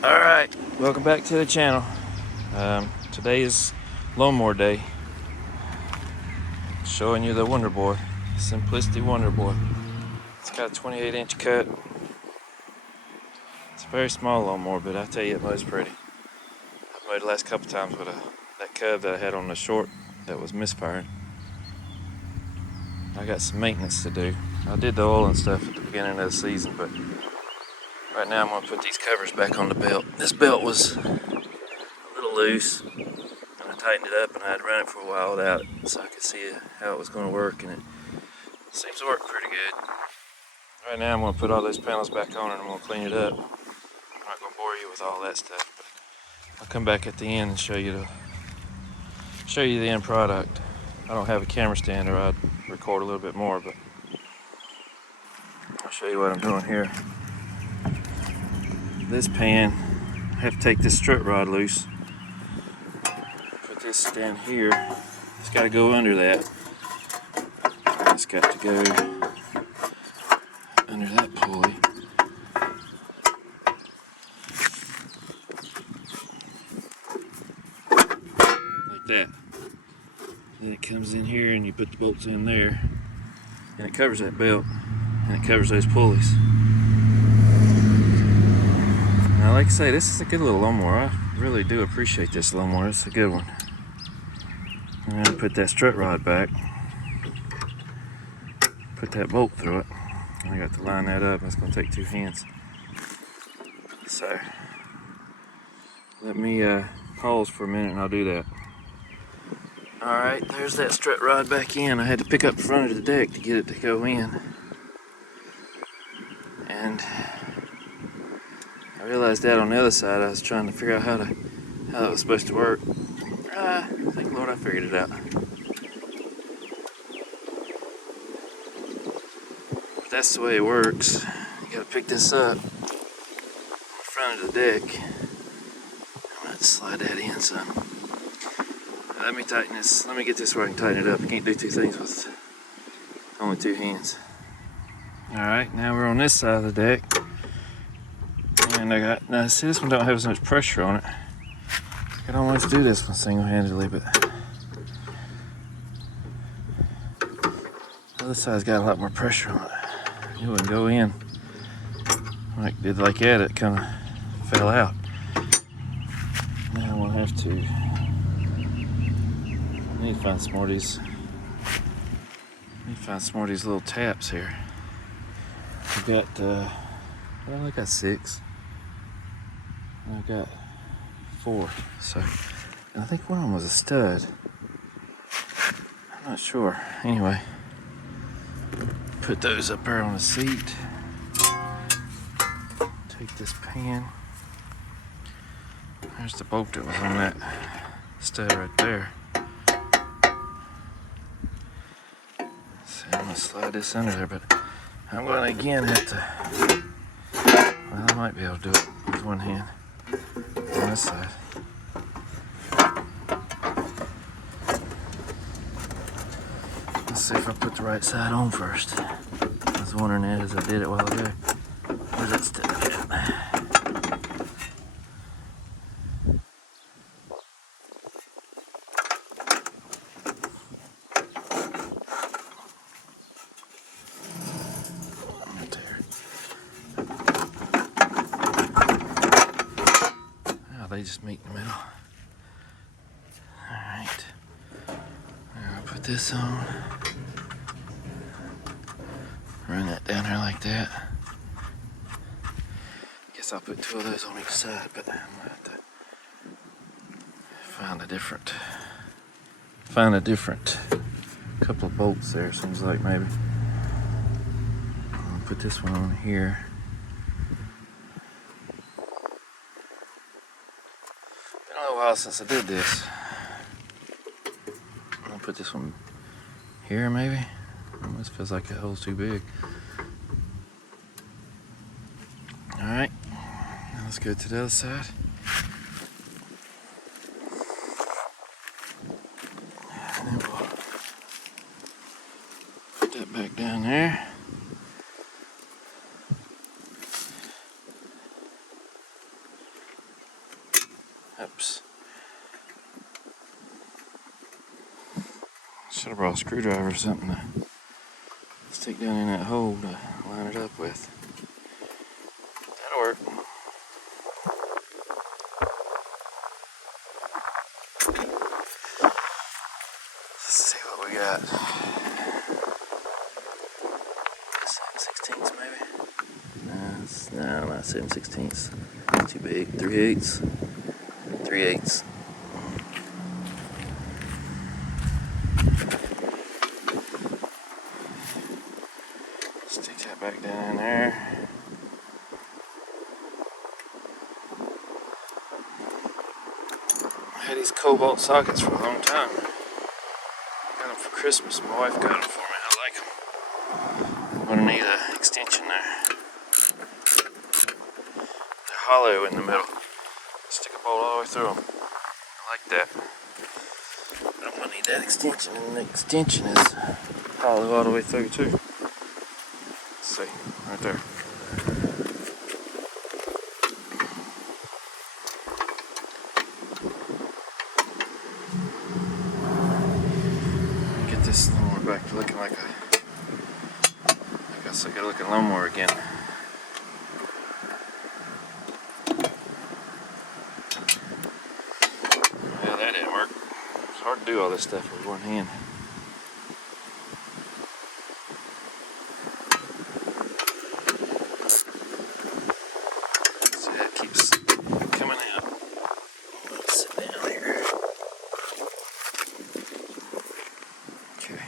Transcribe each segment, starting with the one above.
Alright, welcome back to the channel. Today is lawnmower day. Showing you the Wonderboy, Simplicity Wonderboy. It's got a 28-inch cut. It's a very small lawnmower, but I tell you, it mows pretty. I've mowed the last couple times with that cub that I had on the short that was misfiring. I got some maintenance to do. I did the oil and stuff at the beginning of the season, but right now I'm going to put these covers back on the belt. This belt was a little loose, and I tightened it up and I had run it for a while without it so I could see how it was going to work, and it seems to work pretty good. Right now I'm going to put all those panels back on and I'm going to clean it up. I'm not going to bore you with all that stuff, but I'll come back at the end and show you the end product. I don't have a camera stand or I'd record a little bit more, but I'll show you what I'm doing here. This pan, I have to take this strut rod loose. Put this down here. It's got to go under that. It's got to go under that pulley. Like that. Then it comes in here and you put the bolts in there. And it covers that belt. And it covers those pulleys. Now, like I say, this is a good little lawnmower. I really do appreciate this lawnmower. It's a good one. I'm going to put that strut rod back. Put that bolt through it. And I got to line that up. That's going to take 2 hands. So, let me pause for a minute and I'll do that. Alright, there's that strut rod back in. I had to pick up the front of the deck to get it to go in. And I realized that on the other side. I was trying to figure out how that was supposed to work. Thank Lord I figured it out. But that's the way it works. You gotta pick this up in front of the deck. I'm gonna have to slide that in some. Let me tighten this. Let me get this where I can tighten it up. You can't do 2 things with only 2 hands. Alright, now we're on this side of the deck. And now see, this one don't have as much pressure on it. I could almost do this one single-handedly, but the other side's got a lot more pressure on it. It wouldn't go in. Like that, it kind of fell out. Now I'm gonna have to. I need to find some more of these. Little taps here. I got 6. I got 4. So, and I think one of them was a stud. I'm not sure. Anyway, put those up there on the seat. Take this pan. There's the bolt that was on that stud right there. So I'm gonna slide this under there, but I'm going to again have to. Well, I might be able to do it with one hand on this side. Let's see if I put the right side on first. I was wondering that as I did it a while ago. Where's that stuck at? Right there. Oh, they just meet in the middle. Alright. I'll put this on. Run that down there like that. Guess I'll put 2 of those on each side, but I'm gonna have to find a different couple of bolts there, seems like maybe. I'll put this one on here. Been a little while since I did this. I'll put this one here maybe. Almost feels like it hole's too big. Alright, now let's go to the other side. And then we'll put that back down there. Should have brought a screwdriver or something to stick down in that hole to line it up with. That'll work. Let's see what we got. 7/16 maybe? No, not 7/16. It's too big. 3/8. 3/8. Stick that back down in there. I had these cobalt sockets for a long time. Got them for Christmas. My wife got them for me. I like them. I'm gonna need an extension there. They're hollow in the middle. Stick a bolt all the way through them. I like that. But I'm gonna need that extension, and the extension is hollow all the way through too. Let's see, right there. Get this lawnmower back to looking like a good looking lawnmower again. Yeah, that didn't work. It's hard to do all this stuff with one hand. See, that keeps coming out. Let's sit down here. Okay.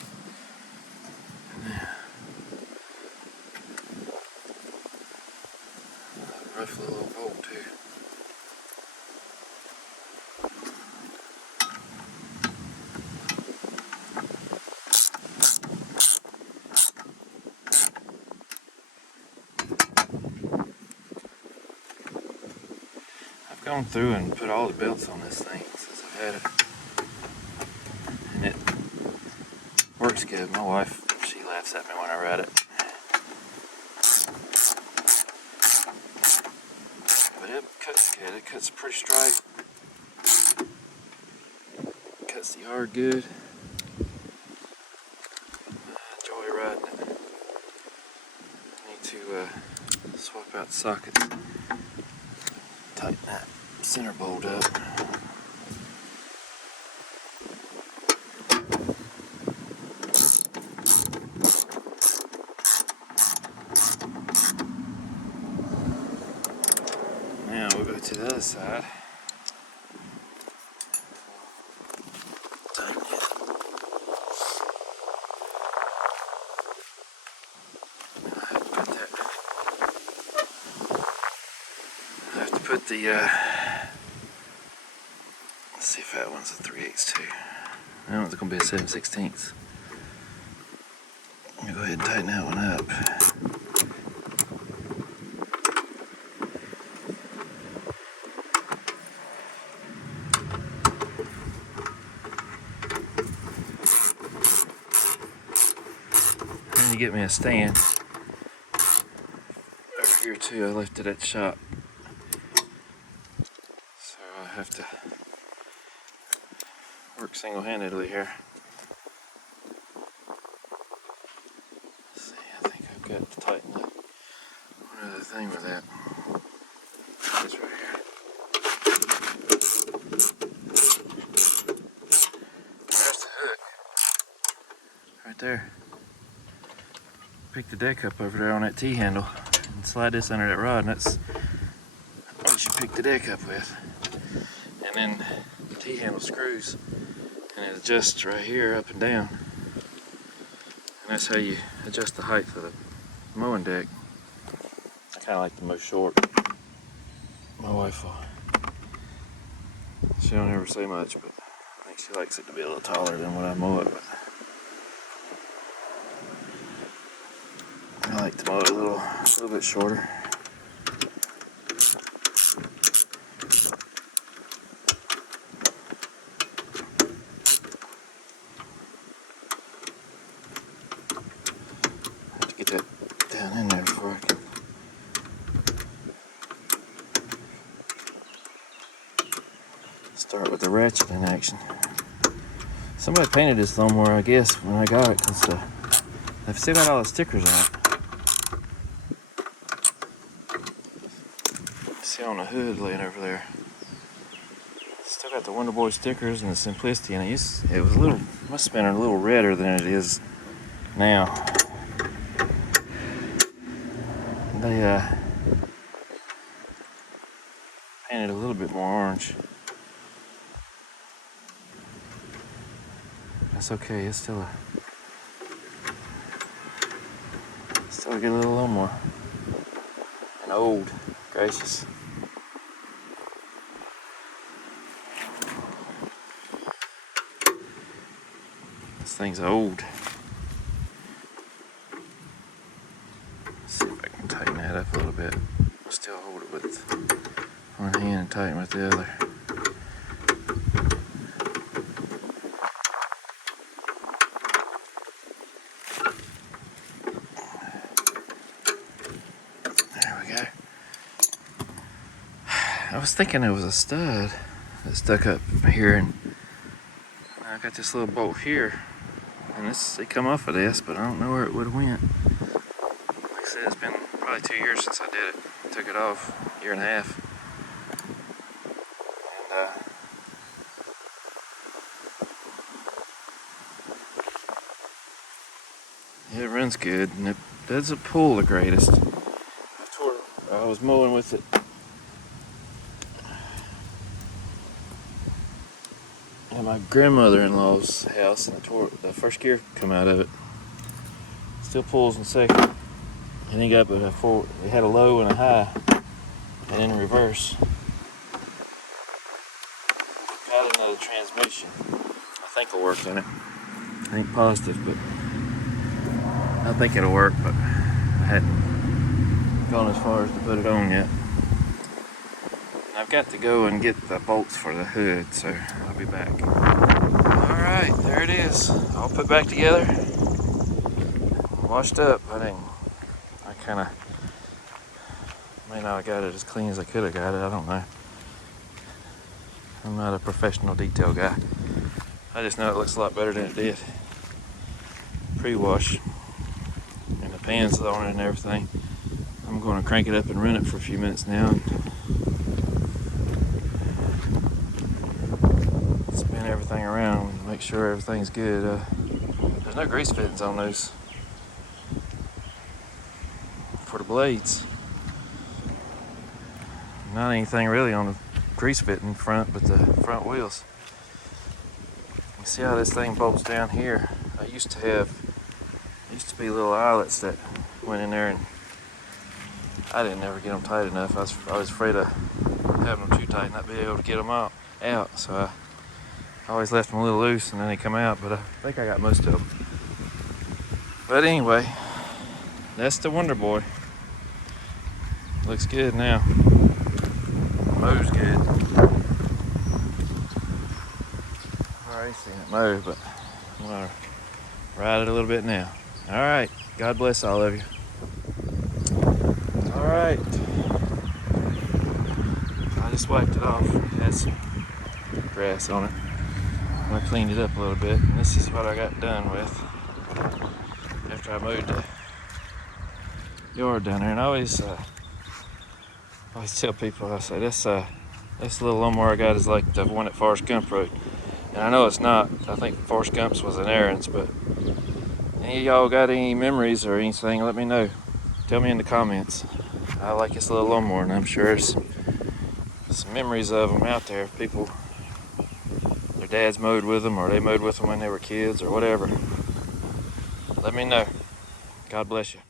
Rough little bolt too. I've gone through and put all the belts on this thing since I've had it, and it works good. My wife, she laughs at me when I ride it. It cuts good. It cuts pretty straight. Cuts the yard good. I enjoy riding it. I need to swap out the sockets. Tighten that center bolt up. Now we'll go to the other side. Tighten it. I have to put the, let's see if that one's a 3/8 too. That one's going to be a 7/16. I'm going to go ahead and tighten that one up. To get me a stand over here too. I left it at the shop, so I have to work single-handedly here. Let's see, I think I've got to tighten up one other thing with that. It's right here. There's the hook right there. Pick the deck up over there on that T-handle and slide this under that rod, and that's what you pick the deck up with. And then the T-handle screws, and it adjusts right here up and down. And that's how you adjust the height of the mowing deck. I kind of like the mow short. My wife she don't ever say much, but I think she likes it to be a little taller than what I mow it. But I like to mow it a little bit shorter. I have to get that down in there before I can. Start with the ratchet in action. Somebody painted this lawnmower, I guess, when I got it, because they've still got all the stickers on it. See on the hood laying over there. Still got the Wonderboy stickers and the Simplicity, and it was a little, must have been a little redder than it is now. They painted a little bit more orange. That's okay. It's still a good little lawnmower. And old, gracious. This thing's old. Let's see if I can tighten that up a little bit. I'll still hold it with one hand and tighten with the other. There we go. I was thinking it was a stud that stuck up here, and I got this little bolt here, and it come off of this, but I don't know where it would have went. Like I said, it's been probably 2 years since I did it. Took it off, a year and a half. And it runs good, and it doesn't pull the greatest. I was mowing with it at my grandmother-in-law's house, and the first gear come out of it. Still pulls in second, and then got it had a low and a high, and in reverse. Got into the transmission. I think it'll work in it. I think positive, but I think it'll work, but I hadn't gone as far as to put it on yet. And I've got to go and get the bolts for the hood, so I'll be back. Alright, there it is. All put back together. Washed up. I kind of may not have got it as clean as I could have got it. I don't know. I'm not a professional detail guy. I just know it looks a lot better than it did. Pre-wash. And the pan's on it and everything. I'm going to crank it up and run it for a few minutes now. And spin everything around and make sure everything's good. There's no grease fittings on those for the blades. Not anything really on the grease fitting front, but the front wheels. You see how this thing bolts down here? I used to be little eyelets that went in there, and I didn't ever get them tight enough. I was afraid of having them too tight and not being able to get them out. So I always left them a little loose, and then they come out, but I think I got most of them. But anyway, that's the Wonderboy. Looks good now. Mows good. I've already seen it mow, but I'm gonna ride it a little bit now. Alright, God bless all of you. Alright. I just wiped it off. It had some grass on it. I cleaned it up a little bit, and this is what I got done with after I mowed the yard down there. And I always tell people, I say, this little lawnmower I got is like the one at Forrest Gump rode. And I know it's not. I think Forrest Gump's was an Aaron's, but any of y'all got any memories or anything, let me know. Tell me in the comments. I like this little lawnmower, and I'm sure there's some memories of them out there. People, their dads mowed with them, or they mowed with them when they were kids, or whatever. Let me know. God bless you.